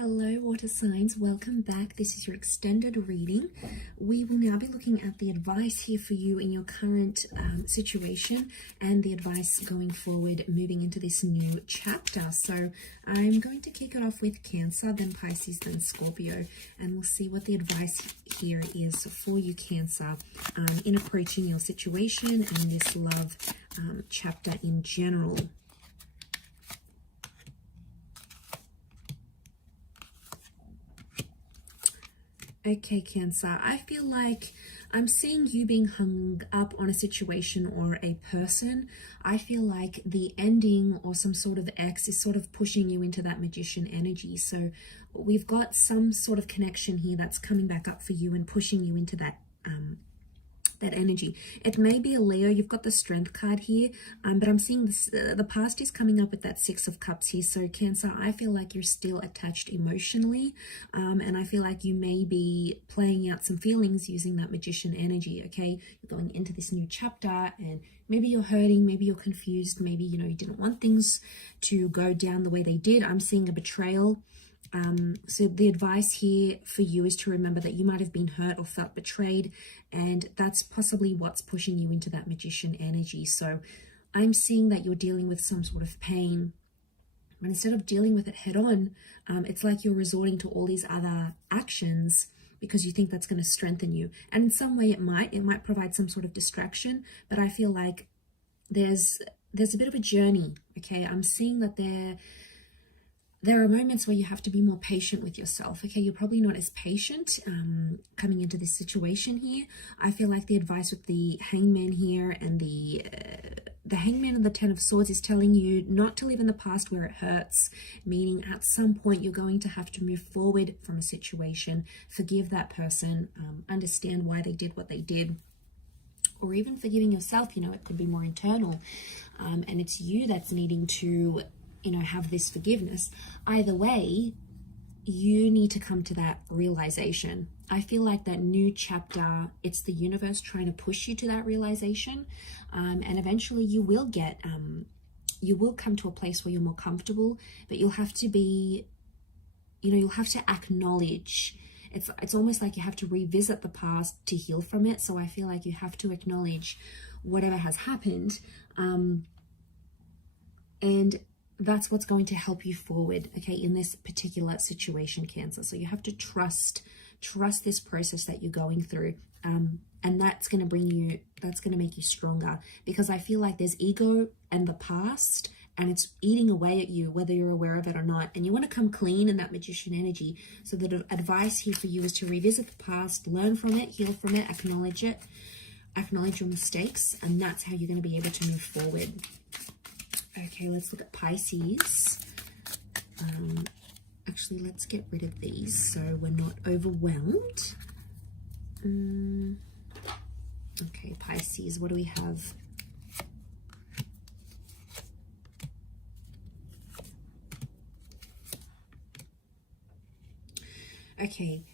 Hello, water signs. Welcome back. This is your extended reading. We will now be looking at the advice here for you in your current situation and the advice going forward, moving into this new chapter. So I'm going to kick it off with Cancer, then Pisces, then Scorpio, and we'll see what the advice here is for you, Cancer, in approaching your situation and this love chapter in general. Okay, Cancer, I feel like I'm seeing you being hung up on a situation or a person. I feel like the ending or some sort of X is sort of pushing you into that Magician energy. So we've got some sort of connection here that's coming back up for you and pushing you into that energy. It may be a Leo. You've got the Strength card here, but I'm seeing this, the past is coming up with that Six of Cups here. So Cancer, I feel like you're still attached emotionally, and I feel like you may be playing out some feelings using that Magician energy. Okay, you're going into this new chapter and maybe you're hurting, maybe you're confused, maybe you didn't want things to go down the way they did. I'm seeing a betrayal. So the advice here for you is to remember that you might have been hurt or felt betrayed, and that's possibly what's pushing you into that Magician energy. So I'm seeing that you're dealing with some sort of pain, but instead of dealing with it head on, it's like you're resorting to all these other actions because you think that's going to strengthen you. And in some way it might provide some sort of distraction, but I feel like there's a bit of a journey. Okay, I'm seeing that there are moments where you have to be more patient with yourself. Okay, you're probably not as patient coming into this situation here. I feel like the advice with the Hangman here and the Hangman and the Ten of Swords is telling you not to live in the past where it hurts, meaning at some point you're going to have to move forward from a situation, forgive that person, understand why they did what they did, or even forgiving yourself. It could be more internal, and it's you that's needing to have this forgiveness. Either way, you need to come to that realization. I feel like that new chapter, it's the universe trying to push you to that realization, and eventually you will come to a place where you're more comfortable, but you'll have to be, you'll have to acknowledge. It's almost like you have to revisit the past to heal from it. So I feel like you have to acknowledge whatever has happened, and that's what's going to help you forward, okay, in this particular situation, Cancer. So you have to trust this process that you're going through, and that's going to make you stronger, because I feel like there's ego and the past, and it's eating away at you, whether you're aware of it or not, and you want to come clean in that Magician energy. So the advice here for you is to revisit the past, learn from it, heal from it, acknowledge your mistakes, and that's how you're going to be able to move forward. Okay, let's look at Pisces. Actually, let's get rid of these so we're not overwhelmed. Okay, Pisces, what do we have? Okay,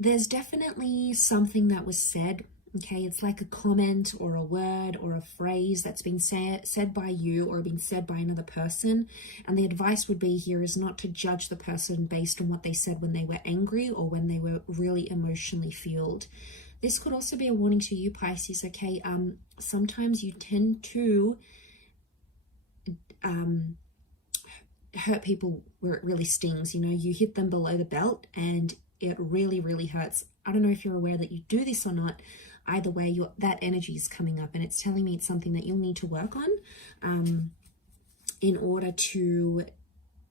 there's definitely something that was said. Okay, it's like a comment or a word or a phrase that's been said by you or been said by another person. And the advice would be here is not to judge the person based on what they said when they were angry or when they were really emotionally fueled. This could also be a warning to you, Pisces, okay? Sometimes you tend to hurt people where it really stings. You hit them below the belt and it really, really hurts. I don't know if you're aware that you do this or not. Either way, that energy is coming up, and it's telling me it's something that you'll need to work on in order to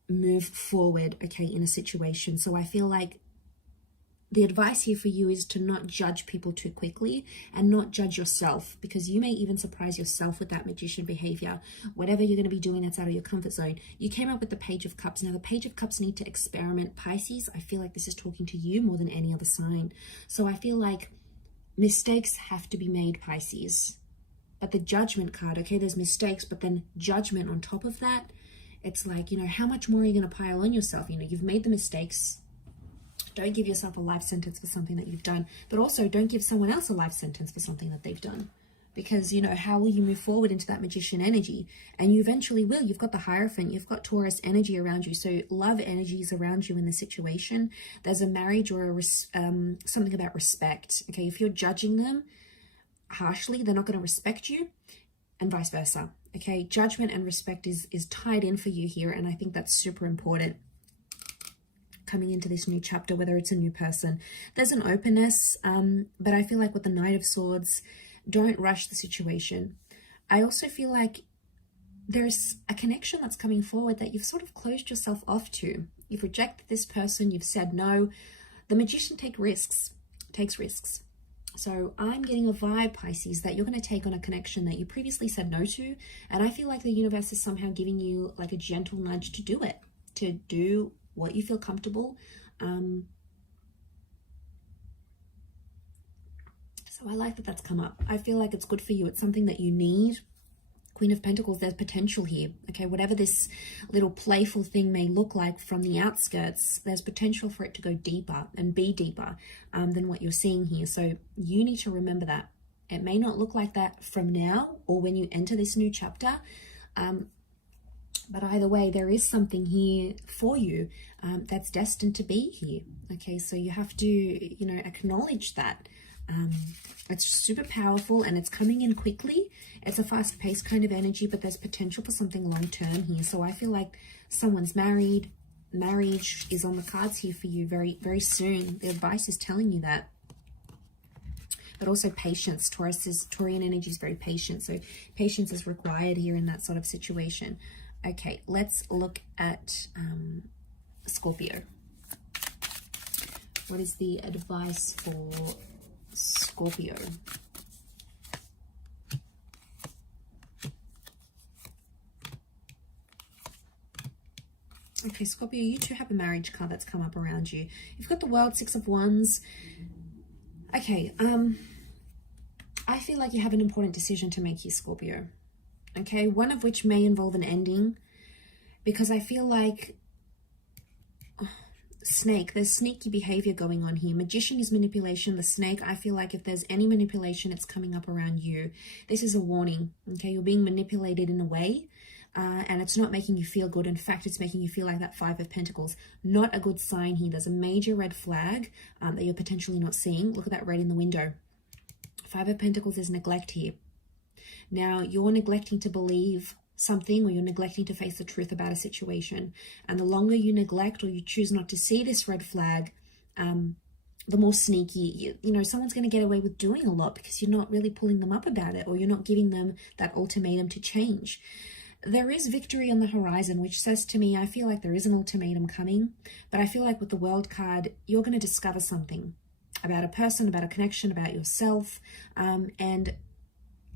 move forward, okay, in a situation. So I feel like the advice here for you is to not judge people too quickly and not judge yourself, because you may even surprise yourself with that Magician behavior. Whatever you're going to be doing that's out of your comfort zone. You came up with the Page of Cups. Now, the Page of Cups need to experiment. Pisces, I feel like this is talking to you more than any other sign. So I feel like mistakes have to be made, Pisces. But the Judgment card, okay, there's mistakes, but then judgment on top of that. It's like, how much more are you going to pile on yourself? You've made the mistakes. Don't give yourself a life sentence for something that you've done, but also don't give someone else a life sentence for something that they've done. because, you know, how will you move forward into that Magician energy? And you eventually will. You've got the Hierophant, you've got Taurus energy around you, so love energy is around you in the situation. There's a marriage or a something about respect. Okay, if you're judging them harshly, they're not going to respect you, and vice versa. Okay, judgment and respect is tied in for you here, and I think that's super important coming into this new chapter, whether it's a new person. There's an openness, but I feel like with the Knight of Swords, don't rush the situation. I also feel like there's a connection that's coming forward that you've sort of closed yourself off to. You've rejected this person, you've said no. The Magician takes risks. So I'm getting a vibe, Pisces, that you're going to take on a connection that you previously said no to. And I feel like the universe is somehow giving you like a gentle nudge to do it, to do what you feel comfortable. So I like that that's come up. I feel like it's good for you. It's something that you need. Queen of Pentacles, there's potential here. Okay, whatever this little playful thing may look like from the outskirts, there's potential for it to go deeper and be deeper than what you're seeing here. So you need to remember that. It may not look like that from now or when you enter this new chapter, but either way, there is something here for you that's destined to be here. Okay, so you have to, you know, acknowledge that. It's super powerful and it's coming in quickly. It's a fast-paced kind of energy, but there's potential for something long-term here. So I feel like someone's married. Marriage is on the cards here for you very, very soon. The advice is telling you that. But also patience. Taurian energy is very patient. So patience is required here in that sort of situation. Okay, let's look at Scorpio. What is the advice for Scorpio? Okay, Scorpio, you too have a marriage card that's come up around you. You've got the World, Six of Wands. Okay, I feel like you have an important decision to make here, Scorpio. Okay, one of which may involve an ending, because I feel like Snake, there's sneaky behavior going on here. Magician is manipulation. The Snake, I feel like if there's any manipulation, it's coming up around you. This is a warning. Okay, you're being manipulated in a way, and it's not making you feel good. In fact, it's making you feel like that Five of Pentacles. Not a good sign here. There's a major red flag that you're potentially not seeing. Look at that red in the window. Five of Pentacles is neglect here. Now, you're neglecting to believe something, or you're neglecting to face the truth about a situation. And the longer you neglect or you choose not to see this red flag, the more sneaky, you know, someone's going to get away with doing a lot because you're not really pulling them up about it, or you're not giving them that ultimatum to change. There is victory on the horizon, which says to me, I feel like there is an ultimatum coming, but I feel like with the World card, you're going to discover something about a person, about a connection, about yourself, and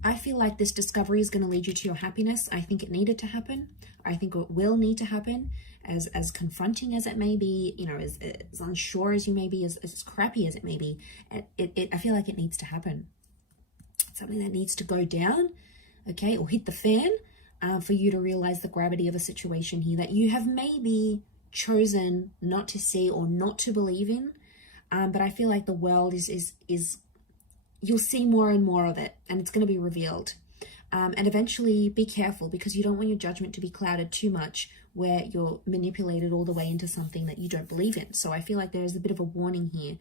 I feel like this discovery is going to lead you to your happiness. I think it needed to happen. I think it will need to happen, as confronting as it may be, you know, as unsure as you may be, as crappy as it may be. I feel like it needs to happen. It's something that needs to go down, okay, or hit the fan for you to realize the gravity of a situation here that you have maybe chosen not to see or not to believe in. But I feel like the world is you'll see more and more of it, and it's going to be revealed. And eventually be careful, because you don't want your judgment to be clouded too much where you're manipulated all the way into something that you don't believe in. So I feel like there is a bit of a warning here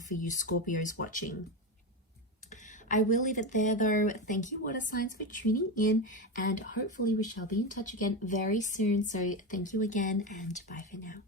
for you Scorpios watching. I will leave it there though. Thank you, water signs, for tuning in, and hopefully we shall be in touch again very soon. So thank you again, and bye for now.